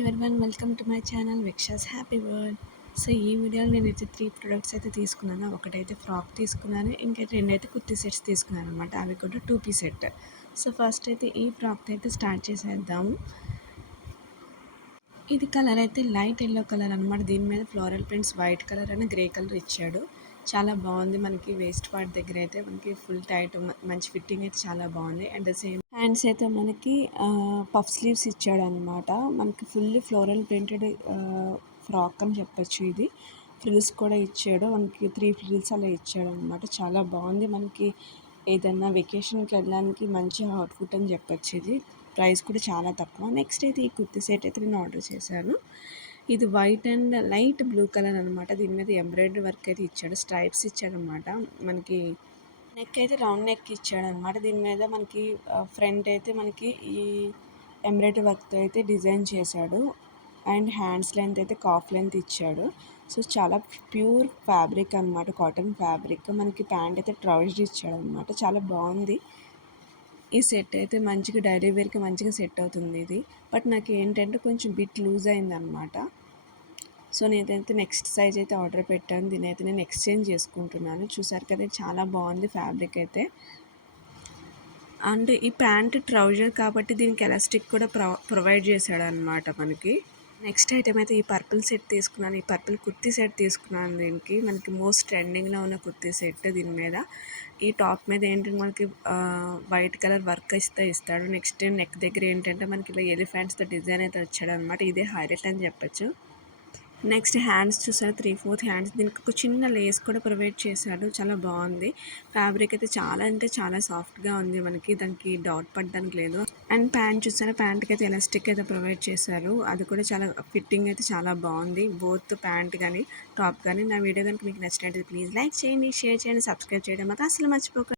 Everyone, welcome to my channel Vikshas happy world. So ఈ వీడియోలో నేనైతే 3 ప్రొడక్ట్స్ అయితే తీసుకున్నాను. ఒకటైతే ఫ్రాక్ తీసుకున్నాను, ఇంకా 2 అయితే కుర్తీ సెట్స్ తీసుకున్నాను అనమాట. అవి కూడా 2 పీస్ సెట్. సో ఫస్ట్ అయితే ఈ ఫ్రాక్ అయితే స్టార్ట్ చేసేద్దాము. ఇది కలర్ అయితే లైట్ ఎల్లో కలర్ అనమాట. దీని మీద ఫ్లోరల్ ప్రింట్స్ వైట్ కలర్ అని గ్రే కలర్ ఇచ్చాడు. చాలా బాగుంది. మనకి వేస్ట్ పార్ట్ దగ్గర అయితే మనకి ఫుల్ టైట్ మంచి ఫిట్టింగ్ అయితే చాలా బాగుంది. అండ్ సేమ్ హ్యాండ్స్ అయితే మనకి పఫ్ స్లీవ్స్ ఇచ్చాడు అనమాట. మనకి ఫుల్ ఫ్లోరల్ ప్రింటెడ్ ఫ్రాక్ అని చెప్పొచ్చు. ఇది ఫ్రిల్స్ కూడా ఇచ్చాడు. మనకి 3 ఫ్రిల్స్ అలా ఇచ్చాడు అనమాట. చాలా బాగుంది. మనకి ఏదన్నా వెకేషన్కి వెళ్ళడానికి మంచి అవుట్ఫిట్ అని చెప్పొచ్చు. ఇది ప్రైస్ కూడా చాలా తక్కువ. నెక్స్ట్ అయితే ఈ కుర్తీ సెట్ అయితే నేను ఆర్డర్ చేశాను. ఇది white and light blue colour అనమాట. దీని మీద ఎంబ్రాయిడరీ వర్క్ అయితే ఇచ్చాడు, స్ట్రైప్స్ ఇచ్చాడు అనమాట. మనకి నెక్ అయితే రౌండ్ నెక్ ఇచ్చాడు అనమాట. దీని మీద మనకి ఫ్రంట్ అయితే మనకి ఈ ఎంబ్రాయిడరీ వర్క్తో అయితే డిజైన్ చేశాడు. అండ్ హ్యాండ్స్ లెంత్ అయితే కాఫ్ లెంత్ ఇచ్చాడు. సో చాలా ప్యూర్ ఫ్యాబ్రిక్ అనమాట, కాటన్ ఫ్యాబ్రిక్. మనకి ప్యాంట్ అయితే ట్రౌజర్ ఇచ్చాడు అనమాట. చాలా బాగుంది. ఈ సెట్ అయితే మంచిగా డైలీ వేర్కి మంచిగా సెట్ అవుతుంది ఇది. బట్ నాకు ఏంటంటే కొంచెం బిట్ లూజ్ అయిందనమాట. సో నేనైతే నెక్స్ట్ సైజ్ అయితే ఆర్డర్ పెట్టాను. దీని అయితే నేను ఎక్స్చేంజ్ చేసుకుంటున్నాను. చూసారు కదా, చాలా బాగుంది ఫ్యాబ్రిక్ అయితే. అండ్ ఈ ప్యాంట్ ట్రౌజర్ కాబట్టి దీనికి ఎలాస్టిక్ కూడా ప్రొవైడ్ చేశాడు అనమాట మనకి. నెక్స్ట్ ఐటమ్ అయితే ఈ పర్పుల్ సెట్ తీసుకున్నాను. ఈ పర్పుల్ కుర్తీ సెట్ తీసుకున్నాను. దీనికి మనకి మోస్ట్ ట్రెండింగ్లో ఉన్న కుర్తీ సెట్. దీని మీద ఈ టాప్ మీద ఏంటంటే మనకి వైట్ కలర్ వర్క్ ఇస్తాడు. నెక్స్ట్ నెక్ దగ్గర ఏంటంటే మనకి ఇలా ఎలిఫెంట్స్తో డిజైన్ అయితే వచ్చాడు అనమాట. ఇదే హైలైట్ అని చెప్పచ్చు. నెక్స్ట్ హ్యాండ్స్ చూసారు, 3/4 హ్యాండ్స్. దీనికి ఒక చిన్న లేస్ కూడా ప్రొవైడ్ చేశాడు. చాలా బాగుంది. ఫ్యాబ్రిక్ అయితే చాలా అంటే చాలా సాఫ్ట్గా ఉంది. మనకి దానికి డాట్ పడడానికి లేదు. అండ్ ప్యాంట్ చూసారా, ప్యాంట్కి అయితే ఎలాస్టిక్ అయితే ప్రొవైడ్ చేశారు. అది కూడా చాలా ఫిట్టింగ్ అయితే చాలా బాగుంది. బోత్ ప్యాంట్ కానీ టాప్ కానీ. నా వీడియో కనుక మీకు నచ్చినట్లయితే ప్లీజ్ లైక్ చేయండి, షేర్ చేయండి, సబ్స్క్రైబ్ చేయడం మాత్రం అసలు మర్చిపోకండి.